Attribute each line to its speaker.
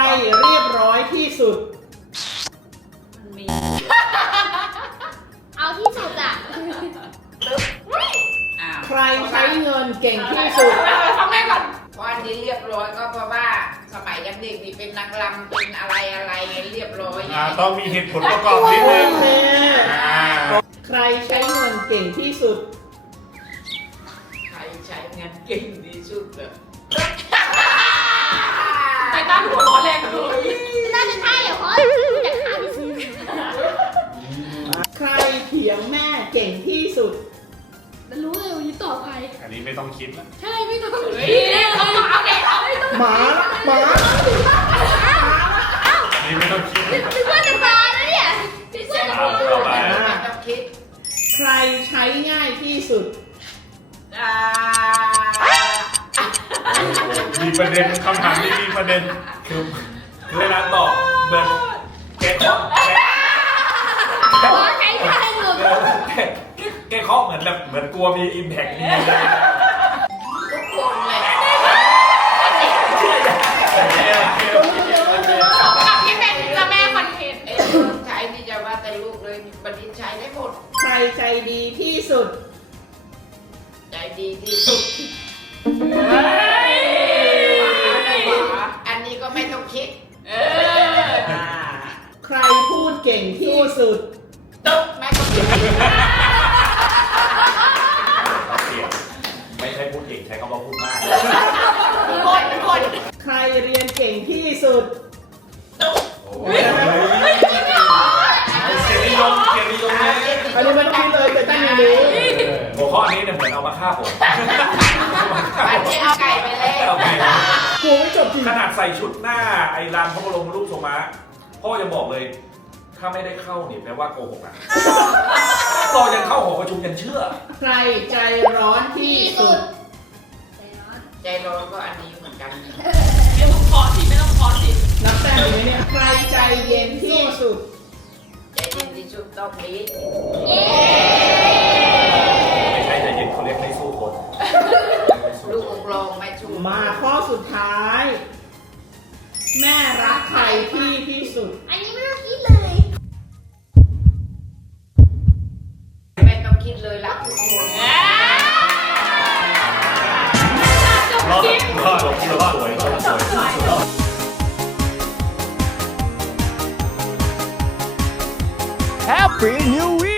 Speaker 1: เรียบร้อยที่สุด
Speaker 2: มี
Speaker 3: เอาที่สุดอ่ะ
Speaker 1: ใครใช้เงินเก่งที่สุด
Speaker 2: ฟังแม่ก่อน
Speaker 4: เพราะอันนี้เรียบร้อยก็เพราะว่าสมัยยังเด็กนี่เป็นนางรำเป็นอะไรเรียบร้อย
Speaker 5: ต้องมีเหตุผลประกอบนิดนึง
Speaker 1: ใครใช้เงินเก่งที่สุด
Speaker 4: ใครใช้เงินเก่งที่สุดเลย
Speaker 2: ไอ้ต้านหัวร้อนแรงเลย
Speaker 3: น่าจะใช่เหรอเพราะอยากหาที่ซื้อ
Speaker 1: ใครเถียงแม่เก่งที่สุด
Speaker 3: แล้วรู้เลยวันนี้ตอบใคร
Speaker 5: อันนี้ไม่ต้องคิดละ
Speaker 3: ใช่ไม่ต้อง
Speaker 2: เฮ้ยเอาเด็กเอาไม่ต้อง
Speaker 1: หมาหมา
Speaker 5: อันนี้ไม่ต้องคิด
Speaker 3: นึกว่าจะมาแล้วเนี่ยนึกว่าจะ
Speaker 5: เอา
Speaker 3: มา
Speaker 5: เข้าไป
Speaker 4: ไม่ต้องคิด
Speaker 1: ใครใช้ง่ายที่สุด
Speaker 5: มีประเด็นคำถามที่มีประเด็นคือเวลาตอบเหมือนแกเคาะ
Speaker 3: ขอใช้ทางหลุด
Speaker 5: แกเคาะเหมือนแบบเหมือนกลัวมีอิมแพคดีเลย
Speaker 4: ทุกคนเลย
Speaker 2: กับพี่เป็นเจ้าแม่คอนเทนต์
Speaker 4: ใช้นี่จะว่าแต่ลูกเลยบัณฑิตใช้ได้หมด
Speaker 1: ใครใจดีที่สุด
Speaker 4: ใจดีที่สุดอันนี้ก็ไม่ต้องคิด
Speaker 1: ใครพูดเก่งที่สุด
Speaker 4: ตุ๊กแม่ก็คิด
Speaker 5: เราเปลี่ยนไม่ใช่พูดเก่งใช้คำว่าพูดมาก
Speaker 2: คน
Speaker 1: ใครเรียนเก่งที่สุด
Speaker 5: โอ้ยเกียรตินิยมเกียรตินิยมเลย
Speaker 1: อันนี้ไม่ต้องคิดเลยแต่ตั้งอย่างนี้
Speaker 5: หัวข้อนี้เนี่ยเหมือนเอามาฆ่าผม
Speaker 4: อันนี้เอาไก่ไปเลย
Speaker 5: โอเค
Speaker 1: กูไม่จบจริง
Speaker 5: ขนาดใส่ชุดหน้าไอ้รานพระบรมรูปทรงม้าพ่อยังบอกเลย ถ้าไม่ได้เข้าเนี่ยแปลว่าโกหกนะตอนยังเข้าหอประชุมยังเชื่อ
Speaker 1: ใครใจร้อนที่
Speaker 3: ที่
Speaker 1: สุ
Speaker 3: สุ
Speaker 1: ด
Speaker 3: ด
Speaker 4: ใจร้อนก็อันนี้เหมือนกัน
Speaker 2: ไม่ต้องคอสิไม่ต้องคอสิ
Speaker 1: นับแต้มอยู่ไหมเนี่ย ใครใจเย็นที่สุด
Speaker 4: ใจเย็นที่สุดต้องนี้
Speaker 3: เย้
Speaker 5: ไม่ใช่ใจเย็นเขาเรียกไม่สู้คน
Speaker 4: ลูกองค์รองไม่ชู
Speaker 1: มาข้อสุดท้าย แม่รักใครที่สุด
Speaker 3: อันนี้ไม่ต้องคิดเลย
Speaker 4: ไม่ต้องคิดเลยรักทุกคน
Speaker 5: รอดรอดรอดสวยสวย
Speaker 6: Happy New Year!